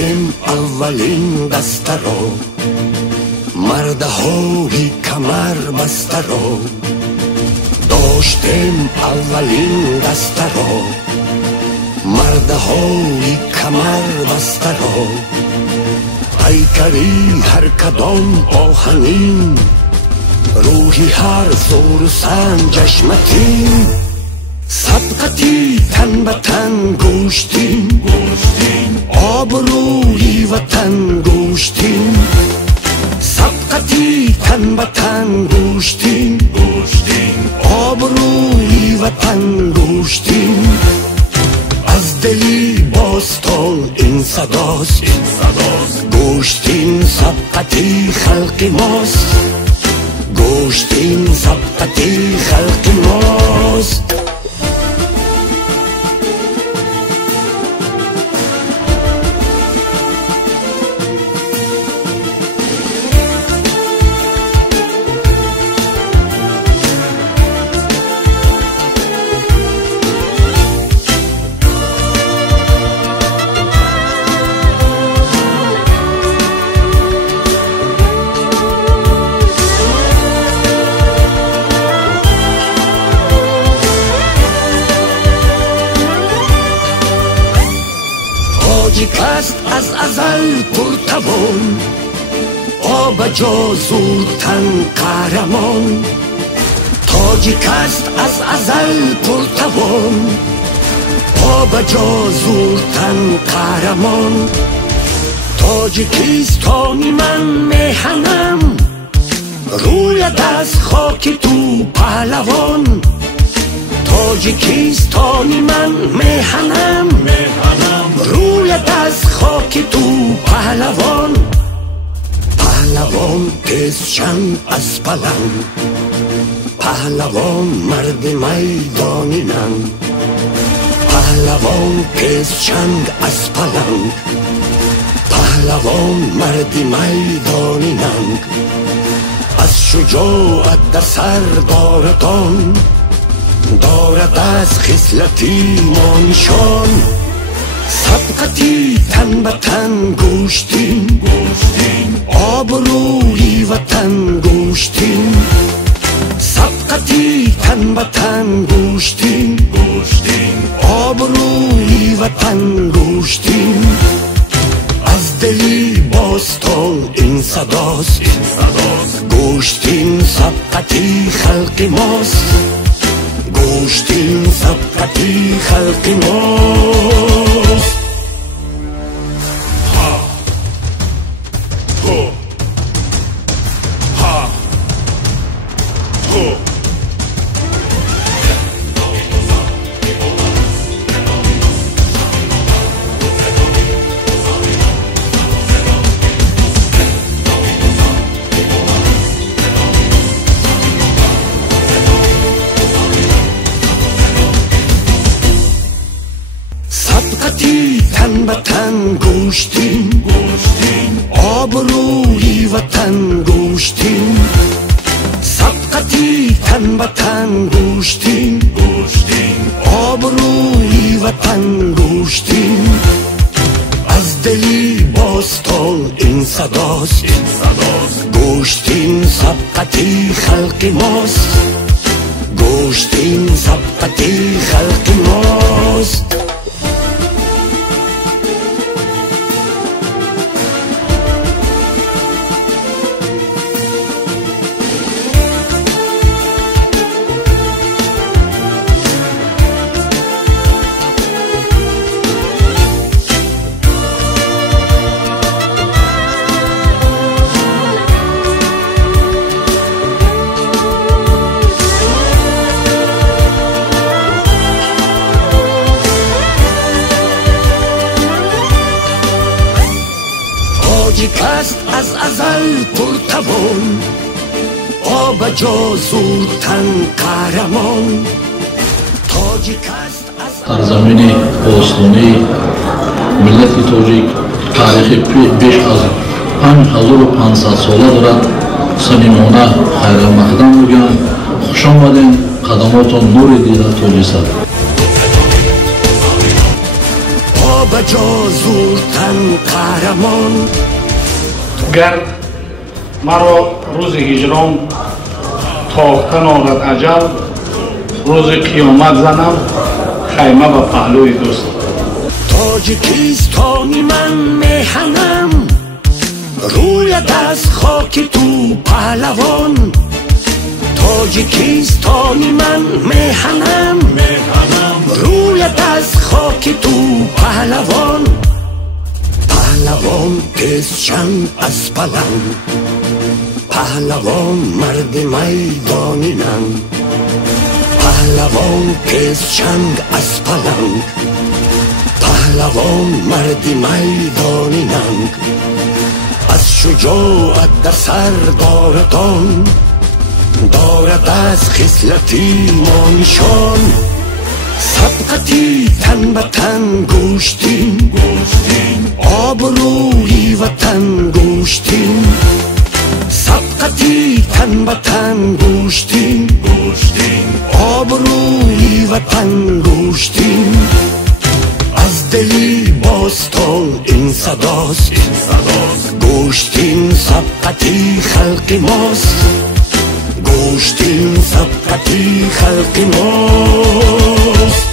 داشتیم اولین دسته رو، مردهایی کمر بسته رو. داشتیم اولین دسته رو، مردهایی کمر بسته رو. پیکری هر کدام آهنین، روحی هر زور سنجش متین. صدقتی تن به تن گوشتیم، آبروی وطن گوشتیم. صدقتی تن به تن گوشتیم، آبروی وطن گوشتیم. از دلی باستان این صداست، گوشتیم صدقتی خلق ماست. گوشتیم صدقتی خلق ماست. تاجیک است از ازل پرتوان، آب جا زودتن قهرمان. تاجیک است از ازل پرتوان، آب جا زودتن قهرمان. تاجیکستانی من میهنم، روی دست خاک تو پهلوان. تاجیکستانی من میهنم، روی دست خاک تو پهلوان. پهلوان تیز چند از پلنگ، پهلوان مرد میدانینند. پهلوان تیز چند از پلنگ، پهلوان مرد میدانینند. از شجاعت در سر داردان، دارد از خصلتی ما نشان. صدقتی تن به تن گوشتیم، آبروی وطن گوشتیم. صدقتی تن به تن گوشتیم، آبروی وطن گوشتیم. از دلی باستان این صداست، گوشتیم صدقتی خلق ماست. گوشتیم صدقتی خلق ماست. ها هو ها هو. صدقتی تن به تن گوشتیم، آبروی وطن گوشتیم. صدقتی تن به تن گوشتیم، آبروی وطن گوشتیم. از دلی باستان این صداست، گوشتیم صدقتی خلق ماست. گوشتیم صدقتی خلق ماست. تاجیک است از ازل پرتوان، آب جا زودتن قهرمان. تاجیک است در زمین باستانی ملت تاجیک تاریخی بیش از 5500 ساله دارد. صمیمانه خیر مقدم میگن. خوش آمدین. قدماتون نور دیده تاجیک است. آب آبجا زورتن قهرمان. گر مرا روز هجران تاختن آرد اجل، روز قیامت زنم خیمه به پهلوی دوست. تاجیکستانی من میهنم، روید از خاک تو پهلوان. تاجیکستانی من میهنم، روید از خاک تو پهلوان. پهلوان تیز چنگ از پلنگ، پهلوان مرد میدانی ننگ. پهلوان تیز چنگ از پلنگ، پهلوان مرد میدانی ننگ. از شجاعت در سر داردان، دارد از خصلتی ما نشان. سبقتی تن به تن گوشتیم، آبروی وطن گوشتیم. سبقتی تن به تن گوشتیم، آبروی وطن گوشتیم. از دلی باستان این صداست، گوشتیم سبقتی خلق ماست. گوشتیم سبقتی خلق ماست.